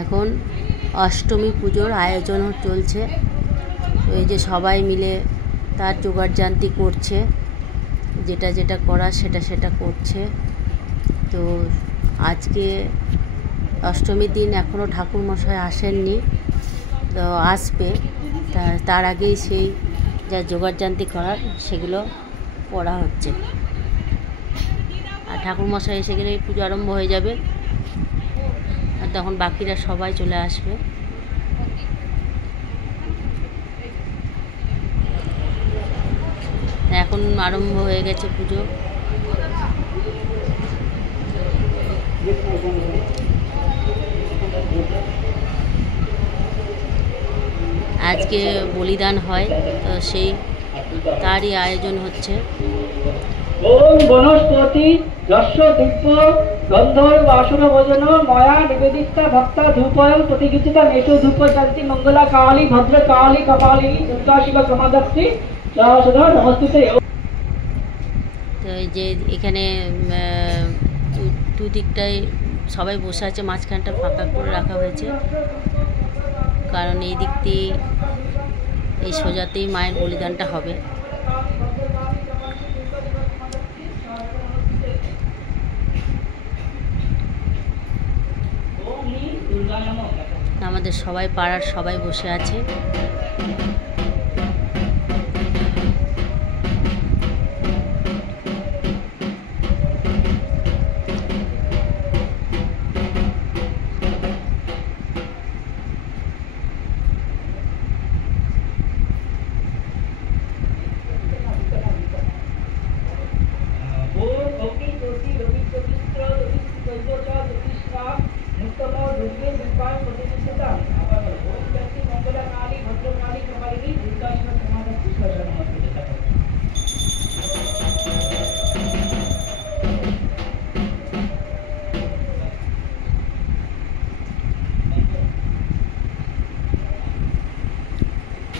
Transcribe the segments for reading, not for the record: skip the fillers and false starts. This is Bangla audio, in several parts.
এখন অষ্টমী পুজোর আয়োজন চলছে। তো এই যে সবাই মিলে তার জোগাড়জান্তি করছে, যেটা যেটা করার সেটা করছে। তো আজকে অষ্টমীর দিন এখনও ঠাকুরমশাই আসেননি, তো আসবে। তার আগেই সেই যা জোগাড়জান্তি করার সেগুলো করা হচ্ছে। আর ঠাকুরমশাই এসে গেলে পুজো আরম্ভ হয়ে যাবে, আর তখন বাকিরা সবাই চলে আসবে। এখন আরম্ভ হয়ে গেছে পুজো। আজকে বলিদান হয়, তো সেই তারই আয়োজন হচ্ছে। ওম বনস্পতি যস্য দিব্য গন্ধর্ব আসুর ভোজন ময়া নিবেদিতা ভক্তা ধূপয়ং প্রতিগীতা মেষো ধূপ জলতি মঙ্গলা কালী ভদ্র কালী কপালিনী দুর্গা শিব প্রমাদাত্রী সদা নমস্তুতে। তো এই যে এখানে দুদিকটাই সবাই বসে আছে, মাঝখানটা ফাঁকা করে রাখা হয়েছে, কারণ এই দিক দিয়ে এই সোজাতেই মায়ের বলিদানটা হবে। আমাদের সবাই পাড়ার সবাই বসে আছে।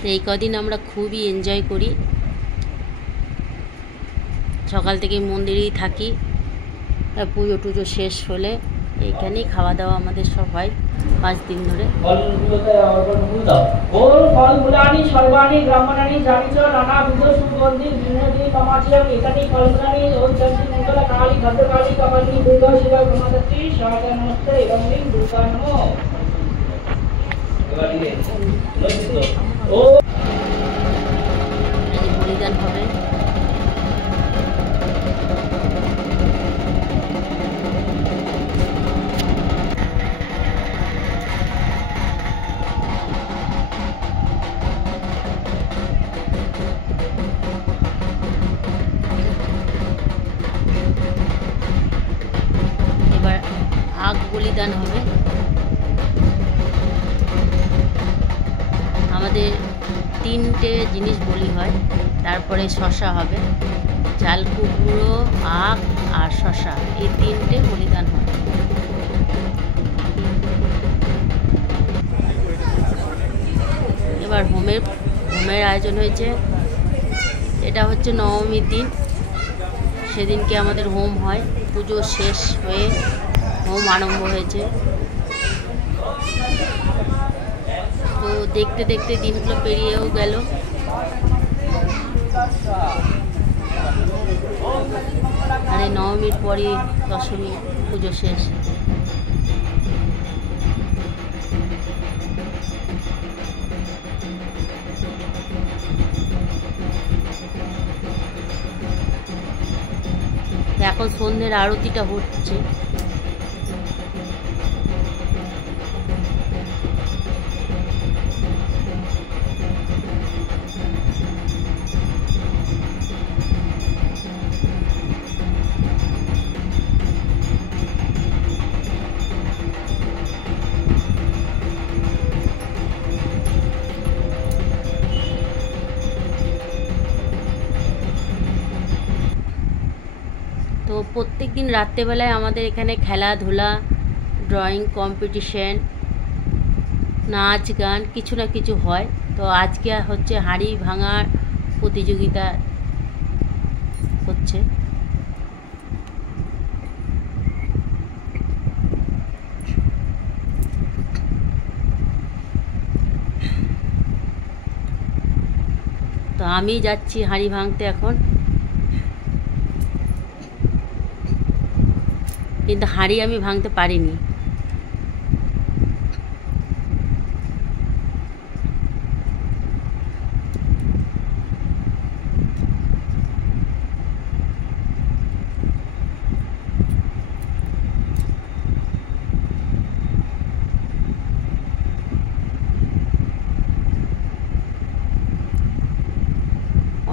তো এই কদিন আমরা খুবই এনজয় করি, সকাল থেকে মন্দিরেই থাকি। পুজো টুজো শেষ হলে এইখানেই খাওয়া দাওয়া আমাদের সব হয় 5 দিন ধরে। বলিদান হবে। এবার আগ বলিদান হবে। আমাদের 3টে জিনিস বলি হয়, তারপরে শশা হবে, চাল কুমড়ো, আখ আর শশা, এই 3টে বলিদান হয়। এবার হোমের আয়োজন হয়েছে। এটা হচ্ছে নবমীর দিন, সেদিনকে আমাদের হোম হয়। পুজো শেষ হয়ে হোম আরম্ভ হয়েছে। তো দেখতে দেখতে দিনগুলো পেরিয়েও গেল। আর এই নবমীর পরই দশমী, পুজো শেষ। এখন সন্ধ্যের আরতিটা হচ্ছে। তো প্রত্যেক দিন রাত্রেবেলায় আমাদের এখানে খেলাধুলা, ড্রয়িং কম্পিটিশন, নাচ গান কিছু না কিছু হয়। তো আজকে হচ্ছে হাঁড়ি ভাঙার প্রতিযোগিতা হচ্ছে। তো আমি যাচ্ছি হাঁড়ি ভাঙতে এখন, কিন্তু হাঁড়ি আমি ভাঙতে পারিনি।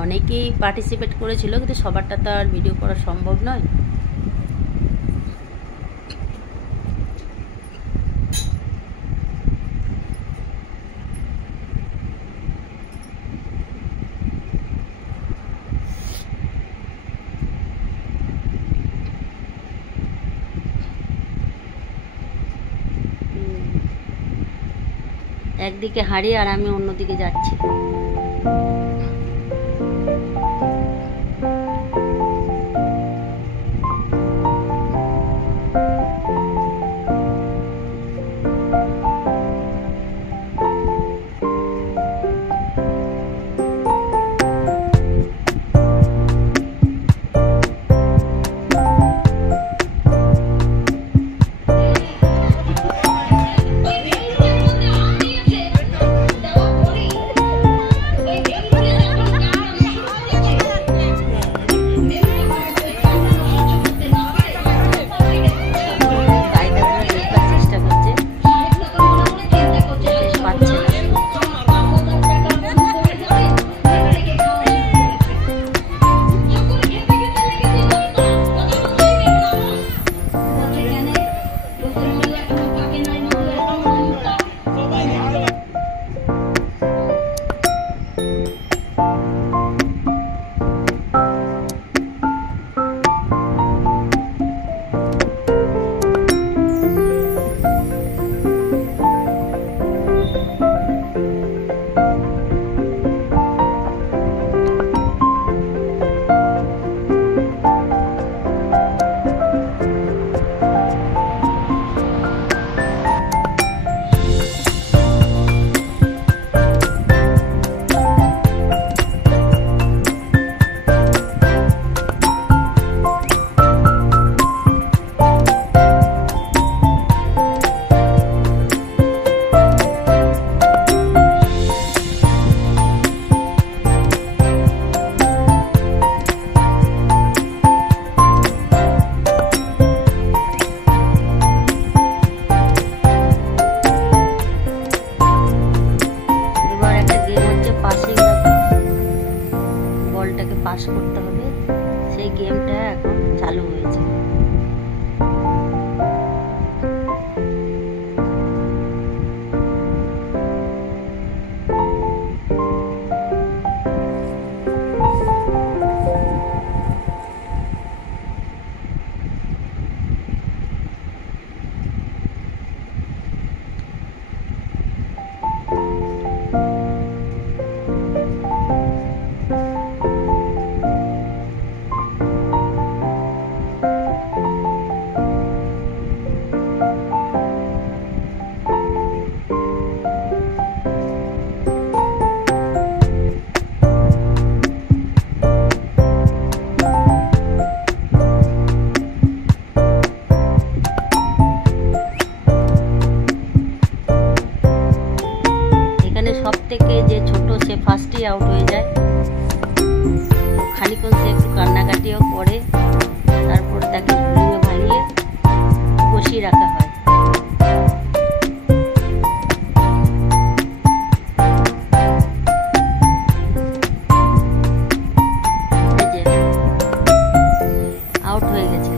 অনেকেই পার্টিসিপেট করেছিল, কিন্তু সবারটা তো আর ভিডিও করা সম্ভব নয়। একদিকে হাঁড়ি আর আমি অন্যদিকে যাচ্ছি। পাস করতে হবে, সেই গেমটা এখন চালু হয়েছে। সব থেকে যে ছোট সে ফার্স্টই আউট হয়ে যায়। খানিকক্ষণ সে একটু কান্নাকাটিও করে, তারপর তাকে ভুলিয়ে ভালিয়ে বসিয়ে রাখা হয়। আউট হয়ে গেছে।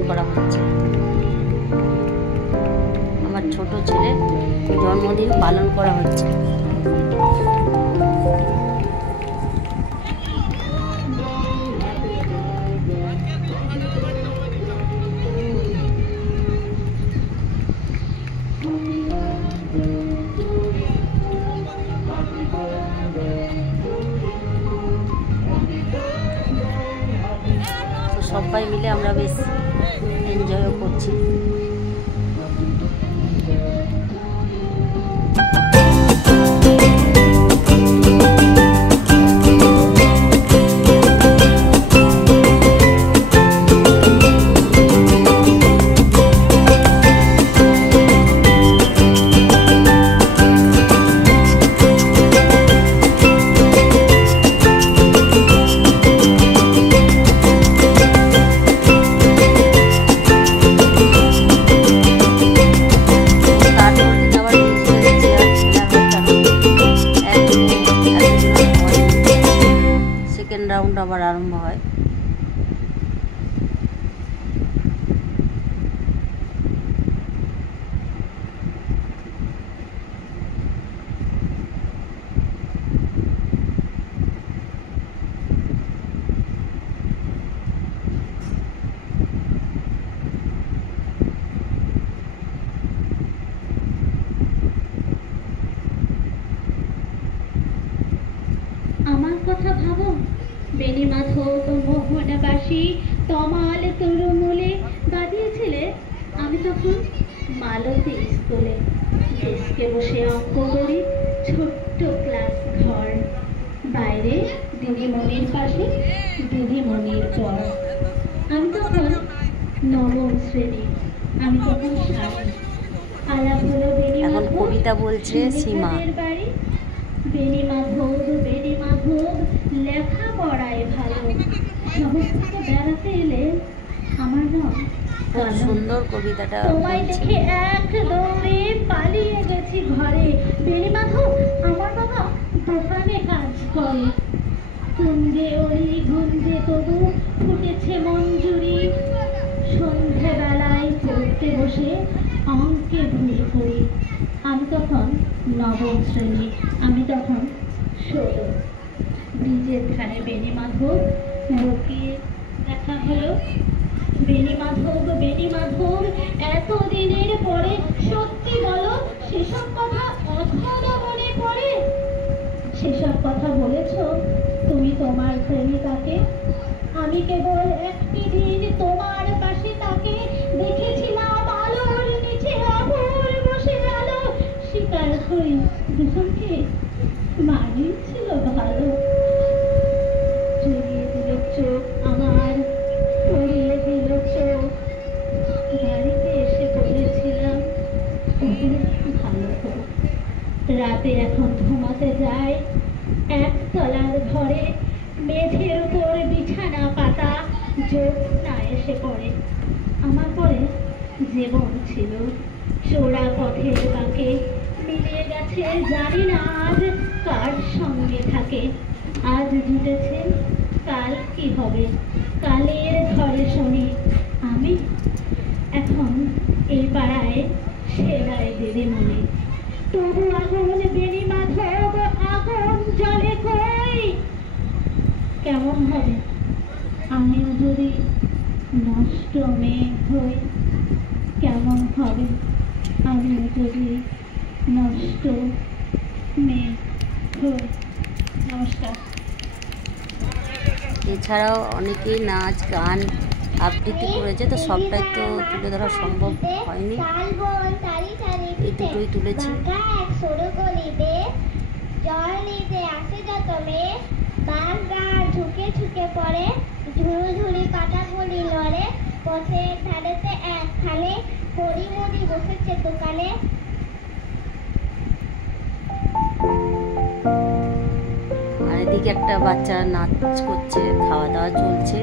পালন করা হচ্ছে। আমার ছোট ছেলে জন্মদিন পালন করা হচ্ছে। সবাই মিলে আমরা বেশ এনজয়ও করছি। রাউন্ড আবার আরম্ভ হয়। আমার কথা ভাবো, বেণীমাধব মোহনাবাসী তমাল তরুমূলে বাঁধিয়েছিলে। আমি তখন মালতী স্কুলে ডেস্কে বসে অঙ্ক করি, ছোট্ট ক্লাস ঘর, বাইরে দিদিমণির পাশে দিদিমণির পর। আমি তখন নবম শ্রেণী, আমি তখন শাড়ি। আলাপ হলো এখন কবিতা বলছে সীমা। বাড়ি। বেণীমাধব লেখাপড়ায় ভালো, শহর থেকে বেড়াতে এলে আমার নাম খুব সুন্দর কবিতাটা তোমায় দেখে এক দৌড়ে পালিয়ে গেছি ঘরে। বেণীমাধব আমার বাবা দোকানে কাজ করে। কুঞ্জে ওরি গুঞ্জে তবু ফুটেছে মঞ্জুরি। সন্ধ্যেবেলায় পড়তে বসে অঙ্কে ভুল করি। আমি তখন নবম শ্রেণী, আমি তখন 16। ব্রিজের ধারে বেণীমাধব লুকিয়ে দেখা হলো। বেণীমাধব এতদিনের পরে সত্যি বলো, সেসব কথা এখনো মনে পড়ে? সেসব কথা বলেছ তুমি তোমার প্রেমিকাকে? আমি কেবল একটি দিন তোমার পাশে তাকে দেখেছিলাম, আলোর নিচে অপূর্ব সে আলো। স্বীকার করি দুজনকে মানিয়েছিল ভালো। জড়িয়ে দিল চোখ আমার, পড়িয়ে দিল চোখ। বাড়িতে এসে বলেছিলাম ভালো হোক। রাতে এখন ঘুমাতে যায় একতলার ঘরে, মেঝের উপর বিছানা পাতা, জ্যোৎস্না এসে পড়ে। আমার পরে জীবন ছিল চোরা পথের বাঁকে, মিলিয়ে গেছে জানি না আজ কার সঙ্গে থাকে। আজ জুটেছে, কাল কি হবে? কালের ঘরে শুনি আমি এখন এই পাড়ায় সেবায় দিদিমণি। তবু আগুন বেণীমাধব, আগুন জলে কই? কেমন হবে আমিও যদি নষ্ট মেয়ে হই? কেমন হবে আমিও যদি নষ্ট মেয়ে হই? নমস্কার। এছাড়াও অনেকেই নাচ গান আবৃত্তি করেছে, তো সবটাই তো তুলে ধরা সম্ভব হয়নি, এই দুটোই তুলেছি। জল নিতে আসে যত মেয়ে, বাস গাছ ঝুঁকে ঝুঁকে পড়ে, ঝুড়ি পাতাগুলি লড়ে, পথের ধারেতে একখানে পরিমণি বসেছে দোকানে। আর এদিকে একটা বাচ্চা নাচ করছে, খাওয়া দাওয়া চলছে।